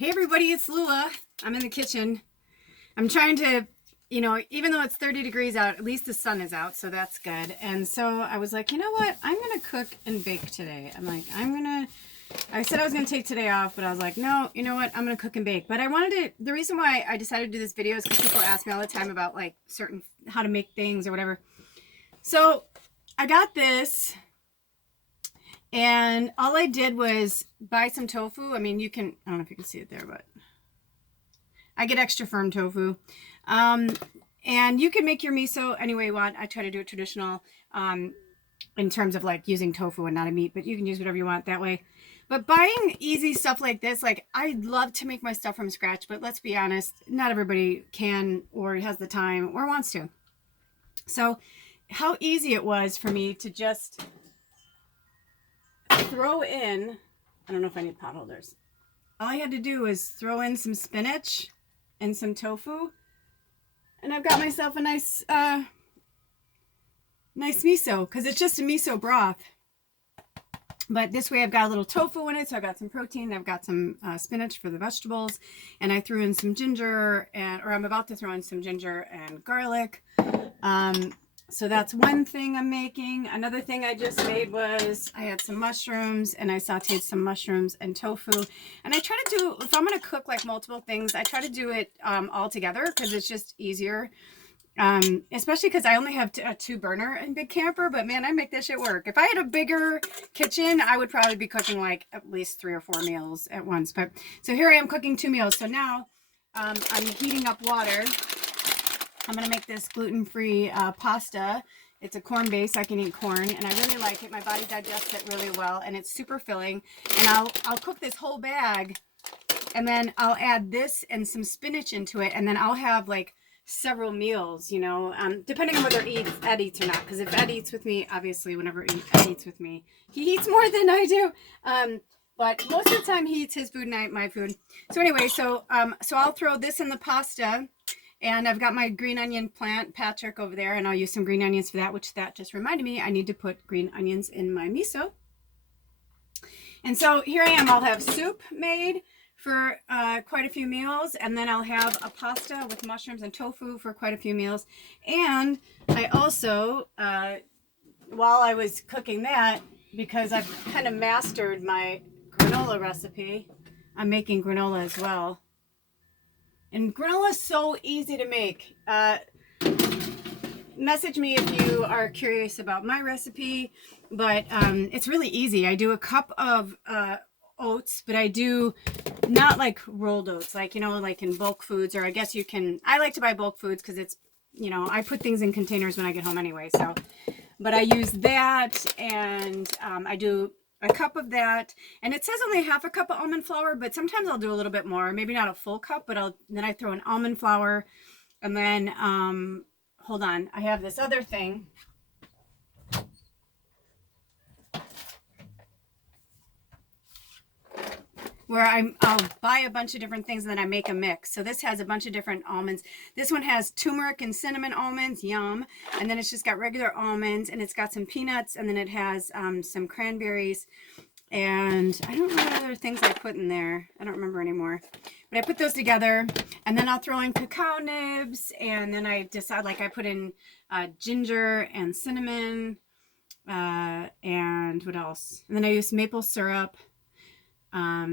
Hey everybody, it's Lula. I'm in the kitchen. I'm trying to, even though it's 30 degrees out, at least the sun is out, so that's good. And so I was like, you know what? I'm going to cook and bake today. I said I was going to take today off, but I was like, no, you know what? I'm going to cook and bake. But the reason why I decided to do this video is because people ask me all the time about like how to make things or whatever. So I got this. And all I did was buy some tofu. I mean, I don't know if you can see it there, but I get extra firm tofu. And you can make your miso any way you want. I try to do it traditional in terms of like using tofu and not a meat, but you can use whatever you want that way. But buying easy stuff like this, like I love to make my stuff from scratch, but let's be honest, not everybody can or has the time or wants to. So how easy it was for me to just throw in, I don't know if I need pot holders. All I had to do was throw in some spinach and some tofu, and I've got myself a nice miso, because it's just a miso broth. But this way I've got a little tofu in it, so I've got some protein, I've got some spinach for the vegetables, and I threw in some ginger, or I'm about to throw in some ginger and garlic. So that's one thing I'm making. Another thing I just made was I had some mushrooms and I sauteed some mushrooms and tofu. And I try to do, if I'm going to cook like multiple things, I try to do it all together because it's just easier. Especially because I only have a 2-burner in Big Camper, but man, I make that shit work. If I had a bigger kitchen, I would probably be cooking like at least 3 or 4 meals at once. But so here I am cooking 2 meals. So now I'm heating up water. I'm going to make this gluten-free pasta. It's a corn base. I can eat corn, and I really like it. My body digests it really well, and it's super filling. And I'll cook this whole bag, and then I'll add this and some spinach into it, and then I'll have like several meals, depending on whether Ed eats or not. Because if Ed eats with me, obviously, whenever Ed eats with me, he eats more than I do. But most of the time, he eats his food and I eat my food. So anyway, so I'll throw this in the pasta. And I've got my green onion plant, Patrick, over there, and I'll use some green onions for that, which that just reminded me I need to put green onions in my miso. And so here I am. I'll have soup made for quite a few meals, and then I'll have a pasta with mushrooms and tofu for quite a few meals. And I also, while I was cooking that, because I've kind of mastered my granola recipe, I'm making granola as well. And granola is so easy to make. Message me if you are curious about my recipe, but it's really easy. I do a cup of oats, but I do not like rolled oats, like in bulk foods, or I guess you can. I like to buy bulk foods because it's, I put things in containers when I get home anyway. So, but I use that, and I do a cup of that, and it says only half a cup of almond flour, but sometimes I'll do a little bit more, maybe not a full cup, but then I throw in almond flour, and then hold on, I have this other thing where I'll buy a bunch of different things and then I make a mix. So this has a bunch of different almonds. This one has turmeric and cinnamon almonds, yum. And then it's just got regular almonds, and it's got some peanuts, and then it has some cranberries. And I don't know what other things I put in there. I don't remember anymore. But I put those together, and then I'll throw in cacao nibs, and then I decide, like I put in ginger and cinnamon, and what else? And then I use maple syrup.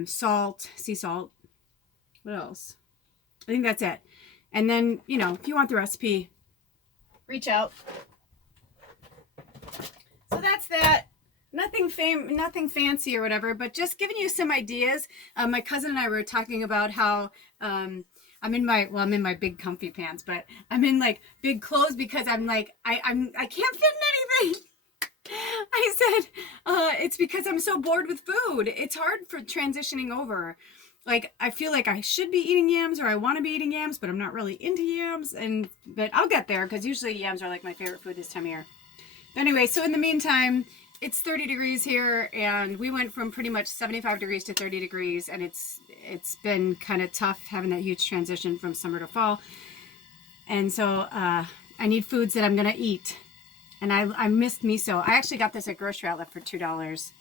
Salt, sea salt. What else? I think that's it. And then, if you want the recipe, reach out. So that's that. Nothing fancy or whatever, but just giving you some ideas. My cousin and I were talking about how I'm in my big comfy pants, but I'm in like big clothes because I'm like I can't fit in anything. I said, it's because I'm so bored with food. It's hard for transitioning over. Like, I feel like I should be eating yams, or I want to be eating yams, but I'm not really into yams. But I'll get there, because usually yams are like my favorite food this time of year. But anyway, so in the meantime, it's 30 degrees here, and we went from pretty much 75 degrees to 30 degrees, and it's been kind of tough having that huge transition from summer to fall. And so I need foods that I'm going to eat. And I missed miso. I actually got this at Grocery Outlet for $2.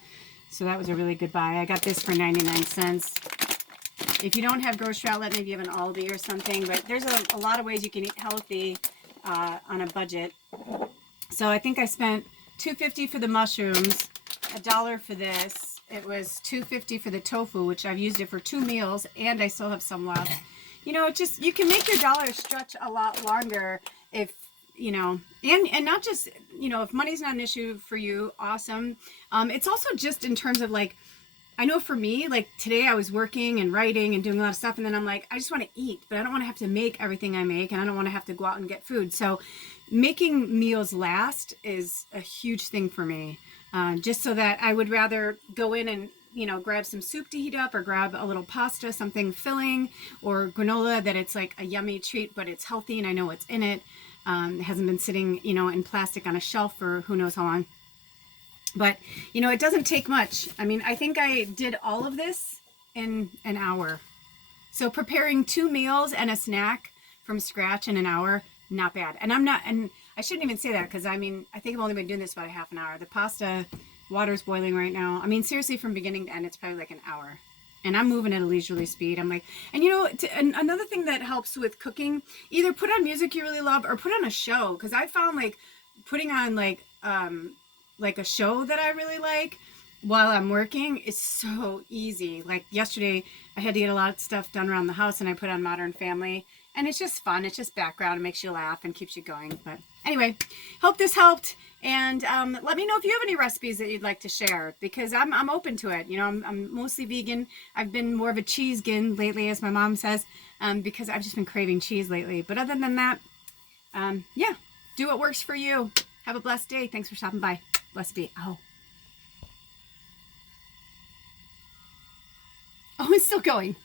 So that was a really good buy. I got this for 99 cents. If you don't have grocery outlet, maybe you have an Aldi or something, but there's a lot of ways you can eat healthy on a budget. So I think I spent $2.50 for the mushrooms, $1 for this. It was $2.50 for the tofu, which I've used it for 2 meals, and I still have some left. You know, just, you can make your dollar stretch a lot longer if, you know, and not just, you know, if money's not an issue for you, awesome. It's also just in terms of like, I know for me, like today I was working and writing and doing a lot of stuff, and then I'm like, I just want to eat, but I don't want to have to make everything I make, and I don't want to have to go out and get food. So making meals last is a huge thing for me, just so that I would rather go in and, you know, grab some soup to heat up, or grab a little pasta, something filling, or granola that it's like a yummy treat, but it's healthy and I know what's in it. It hasn't been sitting, you know, in plastic on a shelf for who knows how long. But, you know, it doesn't take much. I mean, I think I did all of this in an hour. So preparing 2 meals and a snack from scratch in an hour, not bad. And I shouldn't even say that, because I mean, I think I've only been doing this about a half an hour. The pasta water's boiling right now. I mean, seriously, from beginning to end, it's probably like an hour. And I'm moving at a leisurely speed. I'm like, and you know, another thing that helps with cooking, either put on music you really love or put on a show. Because I found like putting on like a show that I really like while I'm working is so easy. Like yesterday, I had to get a lot of stuff done around the house, and I put on Modern Family, and it's just fun. It's just background. It makes you laugh and keeps you going. But anyway, hope this helped. And let me know if you have any recipes that you'd like to share, because I'm open to it. You know, I'm mostly vegan. I've been more of a cheese-gin lately, as my mom says, because I've just been craving cheese lately. But other than that, yeah, do what works for you. Have a blessed day. Thanks for stopping by. Blessed be. Oh, it's still going.